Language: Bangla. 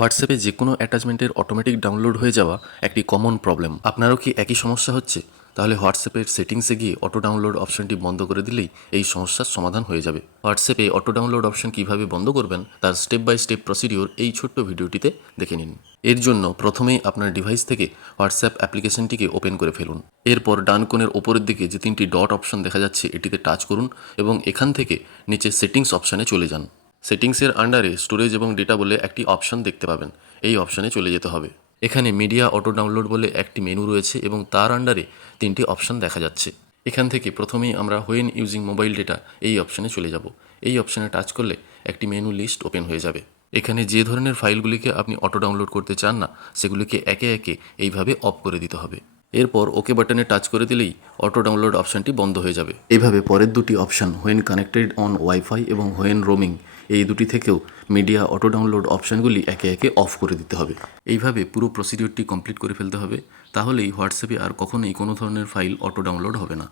হোয়াটসঅ্যাপে যে কোনো অ্যাটাচমেন্টের অটোমেটিক ডাউনলোড হয়ে যাওয়া একটি কমন প্রবলেম। আপনারও কি একই সমস্যা হচ্ছে? তাহলে হোয়াটসঅ্যাপের সেটিংসে গিয়ে অটো ডাউনলোড অপশনটি বন্ধ করে দিলেই এই সমস্যার সমাধান হয়ে যাবে। হোয়াটসঅ্যাপে অটো ডাউনলোড অপশন কিভাবে বন্ধ করবেন তার স্টেপ বাই স্টেপ প্রসিডিওর এই ছোট্ট ভিডিওটিতে দেখে নিন। এর জন্য প্রথমেই আপনার ডিভাইস থেকে হোয়াটসঅ্যাপ অ্যাপ্লিকেশনটিকে ওপেন করে ফেলুন। এরপর ডান কোণের ওপরের দিকে যে তিনটি ডট অপশন দেখা যাচ্ছে এটিতে টাচ করুন এবং এখান থেকে নিচে সেটিংস অপশানে চলে যান। সেটিংসের আন্ডারে স্টোরেজ এবং ডেটা বলে একটি অপশন দেখতে পাবেন, এই অপশানে চলে যেতে হবে। এখানে মিডিয়া অটো ডাউনলোড বলে একটি মেনু রয়েছে এবং তার আন্ডারে তিনটি অপশন দেখা যাচ্ছে। এখান থেকে প্রথমেই আমরা হোয়েন ইউজিং মোবাইল ডেটা এই অপশানে চলে যাব। এই অপশানে টাচ করলে একটি মেনু লিস্ট ওপেন হয়ে যাবে। এখানে যে ধরনের ফাইলগুলিকে আপনি অটো ডাউনলোড করতে চান না সেগুলিকে একে একে এইভাবে অফ করে দিতে হবে। এরপর ওকে বাটনে টাচ করে দিলেই অটো ডাউনলোড অপশানটি বন্ধ হয়ে যাবে। এইভাবে পরের দুটি option when connected on wifi এবং হোয়েন রোমিং এই দুটি থেকেও মিডিয়া অটো ডাউনলোড অপশানগুলি একে একে অফ করে দিতে হবে। এইভাবে পুরো প্রসিডিওরটি কমপ্লিট করে ফেলতে হবে, তাহলেই হোয়াটসঅ্যাপে আর কখনোই কোনো ধরনের ফাইল অটো ডাউনলোড হবে না।